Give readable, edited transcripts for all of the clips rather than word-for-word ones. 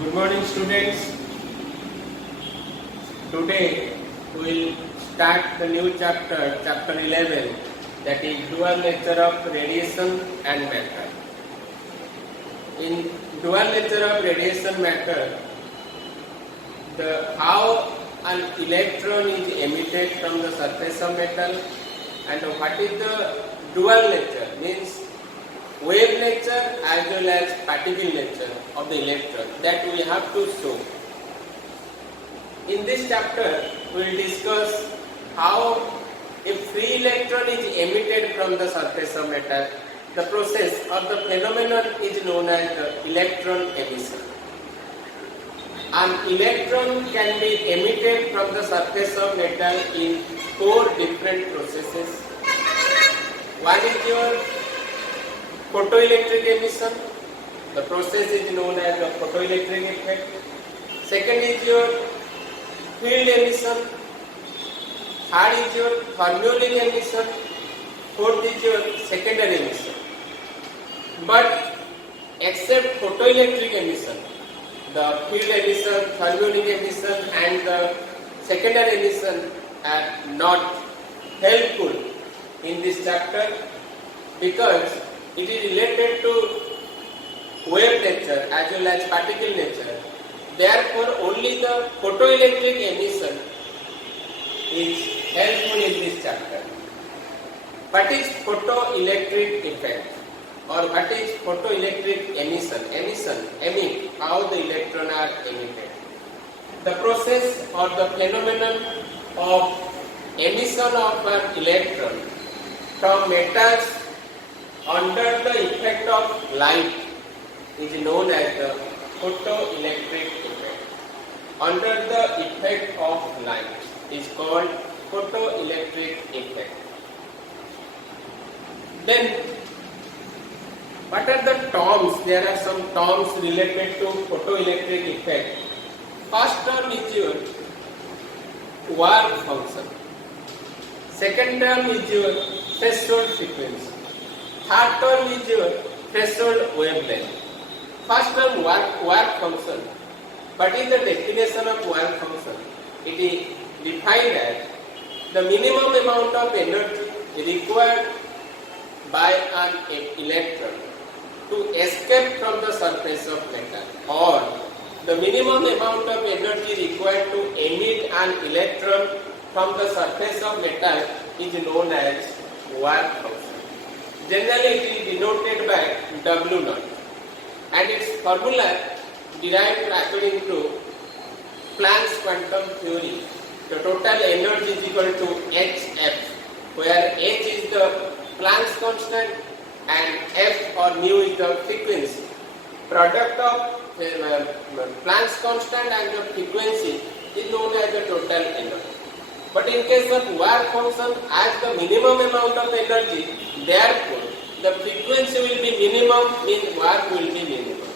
Good morning, students. Today we will start the new chapter, chapter 11, that is dual nature of radiation and matter. In dual nature of radiation matter, how an electron is emitted from the surface of metal and what is the dual nature, means wave nature as well as particle nature of the electron, that we have to show. In this chapter we will discuss how a free electron is emitted from the surface of metal. The process or the phenomenon is known as the electron emission. An electron can be emitted from the surface of metal in 4 different processes. One is your photoelectric emission. The process is known as the photoelectric effect. Second is your field emission. Third is your thermal emission. Fourth is your secondary emission. But except photoelectric emission, the field emission, thermal emission and the secondary emission are not helpful in this chapter because it is related to wave nature as well as particle nature. Therefore, only the photoelectric emission is helpful in this chapter. What is photoelectric effect or what is photoelectric emission? Emit, how the electrons are emitted. The process or the phenomenon of emission of an electron from metals under the effect of light is known as the photoelectric effect. Under the effect of light is called photoelectric effect. Then what are the terms? There are some terms related to photoelectric effect. First term is your work function. Second term is your threshold frequency. Third term is your threshold wavelength. First term work function. What is the definition of work function? It is defined as the minimum amount of energy required by an electron to escape from the surface of metal, or the minimum amount of energy required to emit an electron from the surface of metal is known as work function. Generally it is denoted by W naught and its formula derived according to Planck's quantum theory. The total energy is equal to hf, where h is the Planck's constant and f or mu is the frequency. Product of Planck's constant and the frequency is known as the total energy. But in case of work function, as the minimum amount of energy, therefore the frequency will be minimum, means work will be minimum.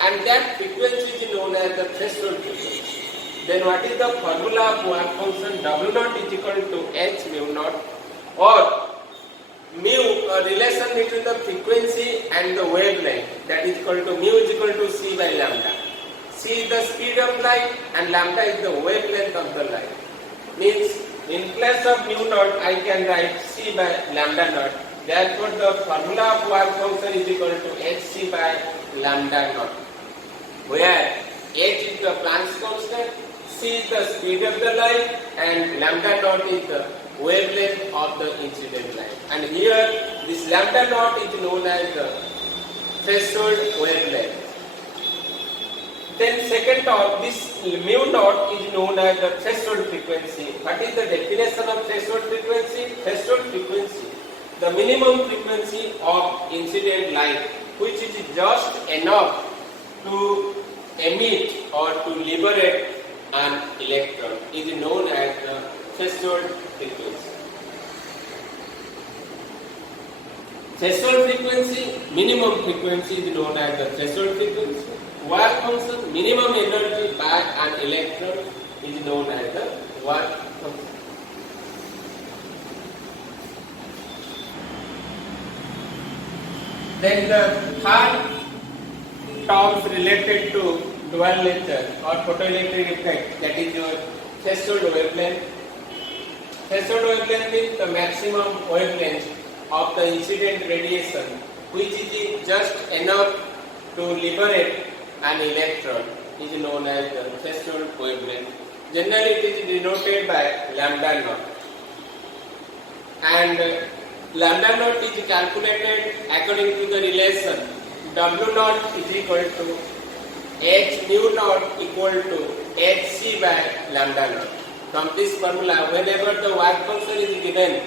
And that frequency is known as the threshold frequency. Then what is the formula of work function? W naught is equal to h mu naught, or mu, a relation between the frequency and the wavelength, that is equal to mu is equal to c by lambda. C is the speed of light and lambda is the wavelength of the light. Means in place of mu naught I can write c by lambda naught. Therefore the formula of work function is equal to hc by lambda naught, where h is the Planck's constant, c is the speed of the light and lambda naught is the wavelength of the incident light. And here this lambda naught is known as the threshold wavelength. Then second term, this mu naught is known as the threshold frequency. What is the definition of threshold frequency? Threshold frequency, the minimum frequency of incident light, which is just enough to emit or to liberate an electron, is known as the threshold frequency. Threshold frequency, minimum frequency is known as the threshold frequency. Work function, minimum energy by an electron, is known as the work function. Then the third terms related to dual nature or photoelectric effect, that is your threshold wavelength. Threshold wavelength means the maximum wavelength of the incident radiation which is just enough to liberate an electron is known as the threshold wavelength. Generally it is denoted by lambda naught. And lambda naught is calculated according to the relation W naught is equal to H mu naught equal to Hc by lambda naught. From this formula, whenever the work function is given,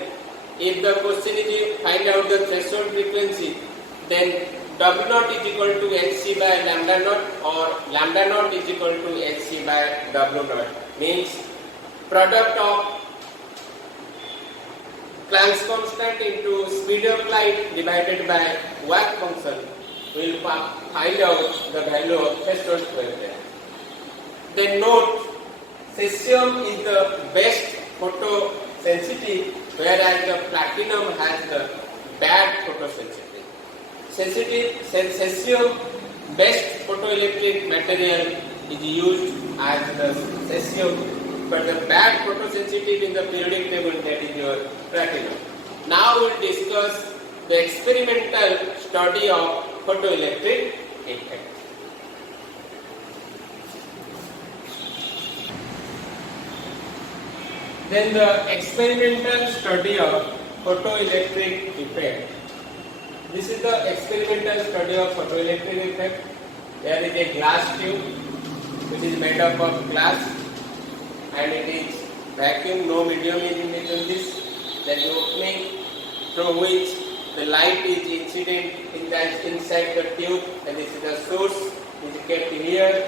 if the question is to find out the threshold frequency, then W naught is equal to Hc by lambda naught or lambda naught is equal to Hc by W naught. Means product of Planck's constant into speed of light divided by work function will find out the value of threshold wavelength. Then note, cesium is the best photosensitive, whereas the platinum has the bad photosensitivity. Cesium best photoelectric material is used as the cesium, but the bad photosensitive in the periodic table, that is your platinum. Now we will discuss the experimental study of photoelectric effect. Then the experimental study of photoelectric effect. This is the experimental study of photoelectric effect. There is a glass tube which is made up of glass and it is vacuum, no medium is in between this. There is opening through which the light is incident inside the tube, and this is the source which is kept here,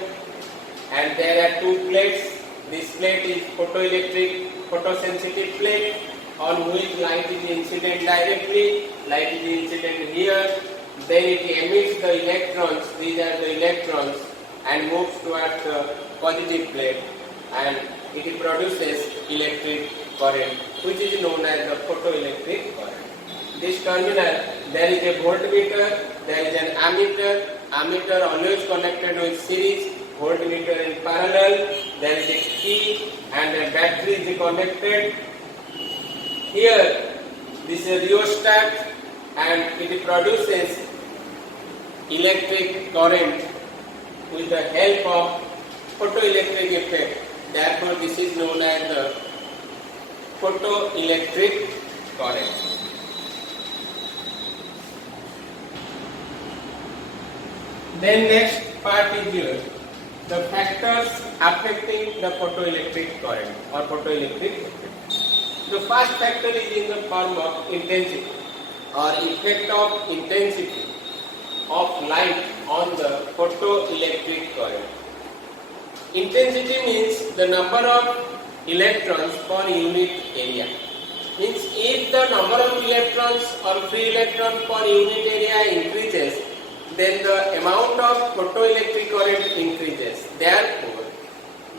and there are two plates. This plate is photosensitive plate on which light is incident directly, light is incident here, then it emits the electrons, these are the electrons, and moves towards the positive plate and it produces electric current which is known as the photoelectric current. This terminal, there is a voltmeter, there is an ammeter always connected with series, voltmeter in parallel, there is a key and a battery is connected. Here, this is a rheostat and it produces electric current with the help of photoelectric effect. Therefore, this is known as the photoelectric current. Then next part is here, the factors affecting the photoelectric current or photoelectric effect. The first factor is in the form of intensity or effect of intensity of light on the photoelectric current. Intensity means the number of electrons per unit area. Means if the number of electrons or free electrons per unit area increases, then the amount of photoelectric current increases. Therefore,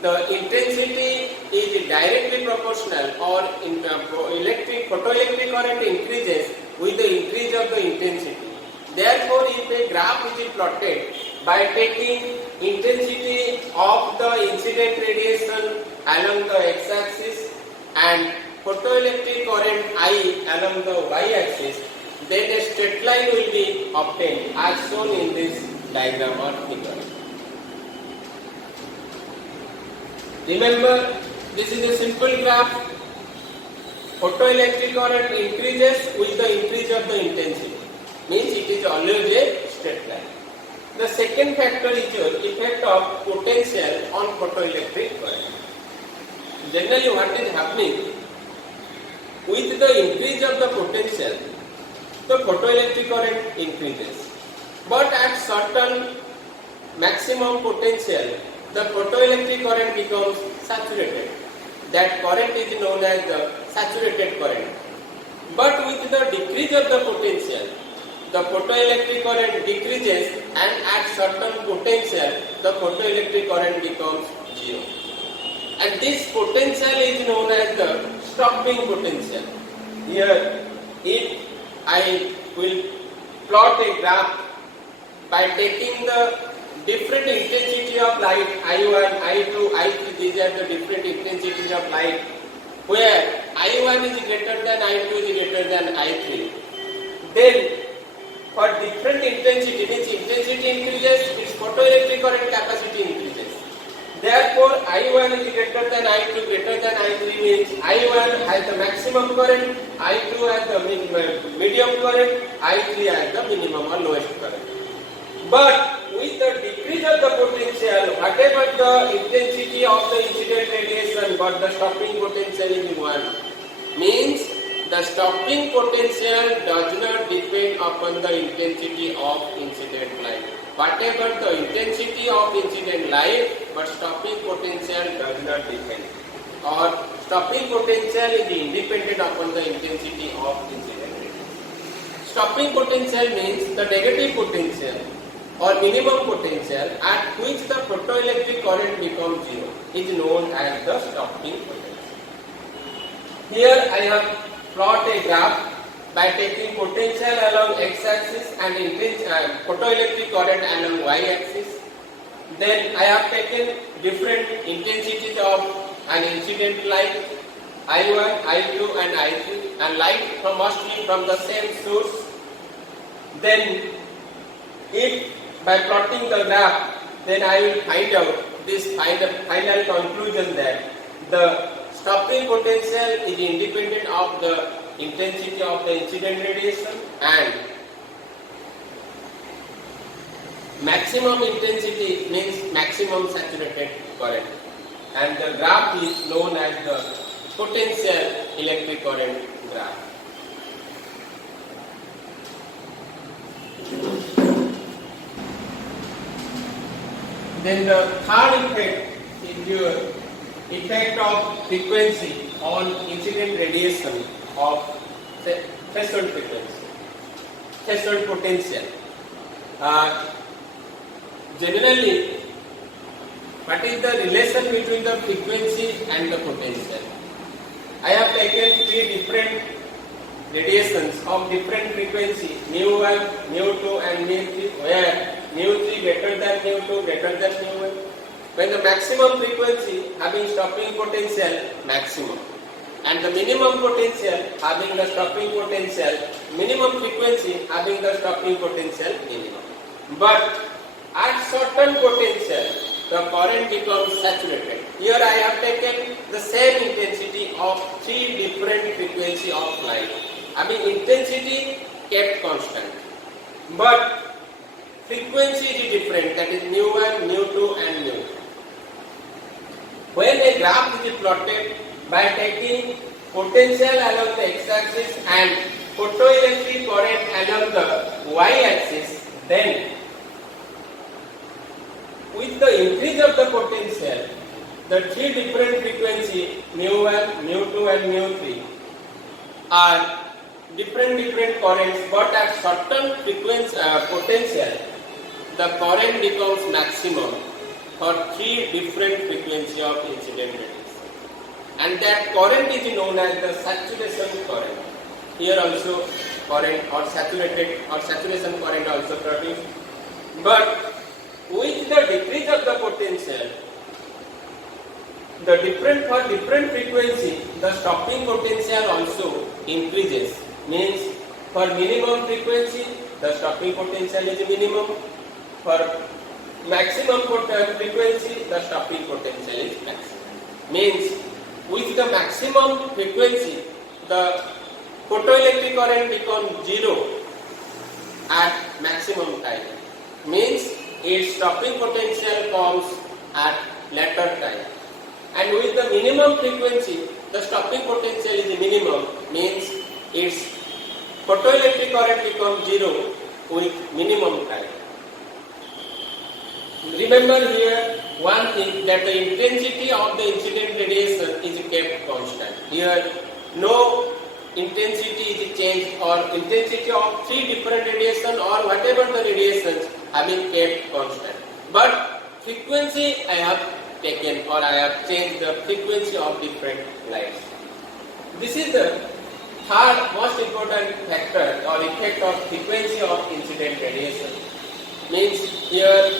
the intensity is directly proportional or photoelectric current increases with the increase of the intensity. Therefore, if a graph is plotted by taking intensity of the incident radiation along the x-axis and photoelectric current I along the y-axis, then a straight line will be obtained as shown in this diagram or figure. Remember, this is a simple graph. Photoelectric current increases with the increase of the intensity. Means it is always a straight line. The second factor is your effect of potential on photoelectric current. Generally, what is happening with the increase of the potential, the photoelectric current increases. But at certain maximum potential, the photoelectric current becomes saturated. That current is known as the saturated current. But with the decrease of the potential, the photoelectric current decreases and at certain potential, the photoelectric current becomes zero. And this potential is known as the stopping potential. Here, if I will plot a graph by taking the different intensity of light, I1, I2, I3, these are the different intensities of light, where I1 is greater than I2 is greater than I3. Then for different intensity, means intensity increases, its photoelectric current capacity increases. Therefore, I1 is greater than I2 greater than I3 means I1 has the maximum current, I2 has the medium current, I3 has the minimum or lowest current. But with the decrease of the potential, whatever the intensity of the incident radiation, but the stopping potential is 1. Means the stopping potential does not depend upon the intensity of incident light. Whatever the intensity of incident light, but stopping potential does not depend. Or stopping potential is independent upon the intensity of incident radiation. Stopping potential means the negative potential or minimum potential at which the photoelectric current becomes 0 is known as the stopping potential. Here I have plot a graph by taking potential along x-axis and photoelectric current along y-axis. Then I have taken different intensities of an incident light, I1, I2 and I3, and light mostly from the same source. Then if by plotting the graph, then I will find out this final conclusion that the stopping potential is independent of the intensity of the incident radiation and maximum intensity means maximum saturated current, and the graph is known as the potential electric current graph. Then the third effect is your effect of frequency on incident radiation of threshold frequency, threshold potential. Generally, what is the relation between the frequency and the potential? I have taken 3 different radiations of different frequency, mu1, mu2 and mu3, where mu3 greater than mu2 greater than mu1. When the maximum frequency having stopping potential maximum and the minimum potential having the stopping potential minimum, frequency having the stopping potential minimum. But at certain potential the current becomes saturated. Here I have taken the same intensity of 3 different frequency of light, having intensity kept constant, but frequency is different, that is mu1, mu2 and mu3. When a graph is plotted by taking potential along the x-axis and photoelectric current along the y-axis, then with the increase of the potential, the 3 different frequency mu1, mu2 and mu3 are different currents, but at certain frequency potential the current becomes maximum for 3 different frequency of incident radiation, and that current is known as the saturation current. Here also current or saturation current also produced, but with the decrease of the potential, for different frequency the stopping potential also increases. Means for minimum frequency the stopping potential is minimum, for maximum frequency the stopping potential is maximum. Means with the maximum frequency the photoelectric current becomes 0 at maximum time. Means its stopping potential comes at later time. And with the minimum frequency the stopping potential is minimum, means its photoelectric current becomes 0 with minimum time. Remember here one thing, that the intensity of the incident radiation is kept constant. Here no intensity is changed, or intensity of 3 different radiation or whatever the radiations have been kept constant. But frequency I have taken, or I have changed the frequency of different lights. This is the third most important factor or effect of frequency of incident radiation. Means here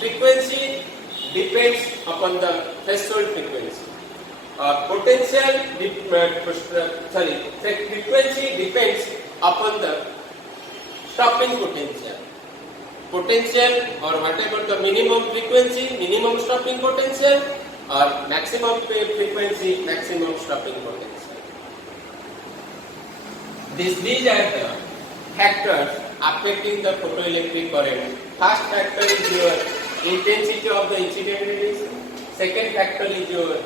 frequency depends upon the threshold frequency. Frequency depends upon the stopping potential. Potential or whatever the minimum frequency, minimum stopping potential, or maximum frequency, maximum stopping potential. These are the factors affecting the photoelectric current. First factor is your intensity of the incident radiation. Second factor is your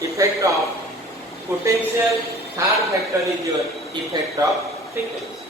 effect of potential. Third factor is your effect of frequency.